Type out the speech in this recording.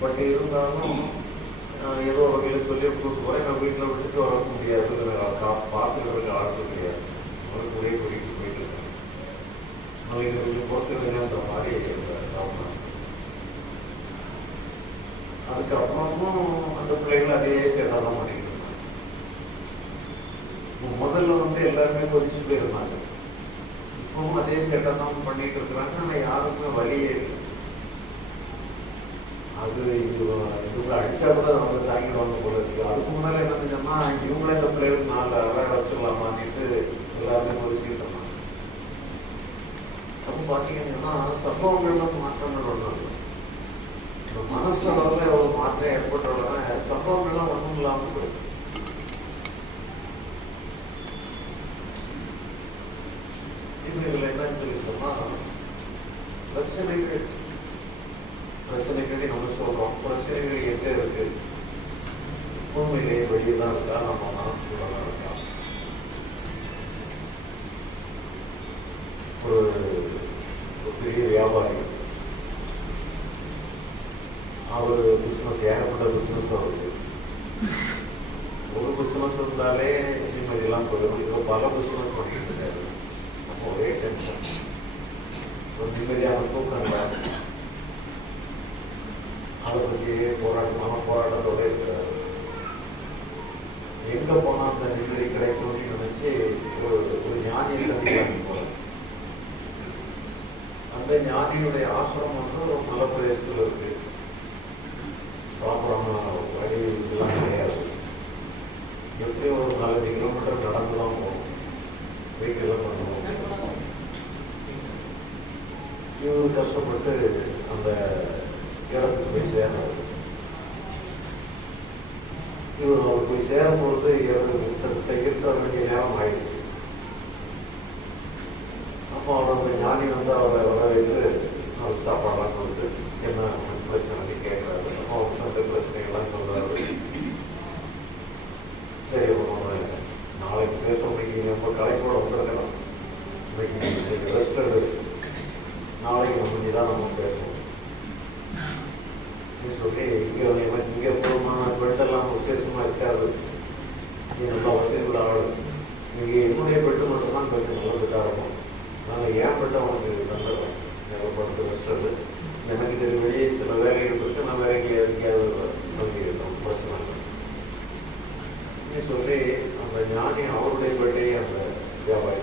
But இருந்தாலும் ஏதோ வகையில் சொல்லி கூப்பிட்டு போகிறேன். நான் வீட்டில் விட்டுட்டு வர முடியாது, பார்த்துக்கிறதுக்கு ஆர்வம் கிடையாது. அவங்களுக்கு ஒரே கூட்டிகிட்டு போயிட்டு இருக்கேன். நாளைக்கு கொஞ்சம் குறைச்சிருந்தேன்ற மாதிரி அவங்க. அதுக்கப்புறமும் அந்த பிள்ளைகள் அதே சேட்டா தான் பண்ணிக்கிட்டு இருந்தாங்க. முதல்ல எல்லாருமே கொதிச்சு போயிருந்தாங்க. இப்பவும் அதே சேட்டை தான் பண்ணிட்டு இருக்கிறாங்க. ஆனால் யாருக்குமே வழியே இல்லை. அது இவங்க அடிச்சா கூட அவங்க தாங்கிடுவாங்க போல இருக்கு. அதுக்கு முன்னால என்ன செஞ்சோம்னா இவங்களே இந்த பிள்ளைகளுக்கு 4 விளையாட வச்சுக்கலாமான்ட்டு எல்லாருமே கொதிச்சுட்டு இருந்தாங்க. அப்போ பார்த்தீங்கன்னா சம்பவங்கள்லாம் மாற்றங்கள் ஒன்றும் மனசளவில் ஒரு மாற்றம் ஏற்பட்டவுடனே சம்பவங்கள்லாம் ஒன்றும் இல்லாமல் போயிடுச்சு. இதில் என்னன்னு சொல்லி சொன்னால் பிரச்சனைகளை நம்ம சொல்றோம். பிரச்சனைகள் எங்க இருக்கு? உண்மையிலேயே வெளியே தான் இருக்கா, நம்ம மனசுக்குள்ள தான் இருக்கா? ஒரு பெரிய வியாபாரி, அவர் பிசினஸ், ஏகப்பட்ட பிசினஸ் அவருக்கு. ஒரு பிசினஸ் இருந்தாலே நிம்மதியெல்லாம் போயிடும். இதோ பல பிசினஸ் பண்ணிட்டு இருக்காரு. நம்ம ஒரே டென்ஷன், ஒரு நிம்மதியான தூக்கம் இல்லை. அதை பற்றியே போராட்டத்தோட இருக்கிறாரு. எங்க போனா அந்த நிம்மதி கிடைக்கும்னு நினைச்சு ஒரு ஞானியை சந்திக்காங்க போல. அந்த ஞானியுடைய ஆசிரமம் ஒரு மலை பிரதேசத்தில் இருக்கு. ப்ராப்பரான வழி இதெல்லாம் கிடையாது. எப்படியும் ஒரு 4-5 கிலோமீட்டர் நடந்து தான் போகும். வெஹிக்கிள்லாம் பண்ணுவோம். இவர் கஷ்டப்பட்டு அந்த இடத்துக்கு போய் சேரணும். அவர் போய் சேரும்பொழுது செய்கிற வேண்டிய நேரம் ஆயிடுச்சு. அப்போ அவரோட ஞானி அவரை வர வைத்து அவருக்கு சாப்பாடெல்லாம் கொடுத்து என்ன பிரச்சனை கேட்கறாரு. அப்போ அவருக்கு அந்த பிரச்சனைகள்லாம் சொல்றாரு. சரி, நாளைக்கு பேச இன்னைக்கு நம்ம கலைக்கூட வந்துருக்கலாம், இன்னைக்கு ரெஸ்ட் எடுத்து நாளைக்கு நம்ம தான் நம்ம பேசணும் சொல்லி இங்கே போகணும்னா பெட்டெல்லாம் விசேஷமாக இருக்காது. நல்லா வசதிகள் ஆள் இங்கே என்னுடைய பெட்டு மட்டும்தான் பெட்டு நல்லா பெட்டாக இருக்கும். நாங்கள் ஏன் பெட்டை உனக்கு தந்துடுறோம், எனக்கு படுத்து ரெஸ்ட். எனக்கு இது வெளியே சில வேலைகள் இருக்கு, நான் வேற எங்கேயாவது தங்கியிருக்கோம், பிரச்சனை இல்லை சொல்லி அந்த ஞானி அவருடைய பெட்டையே அந்த வியாபாரி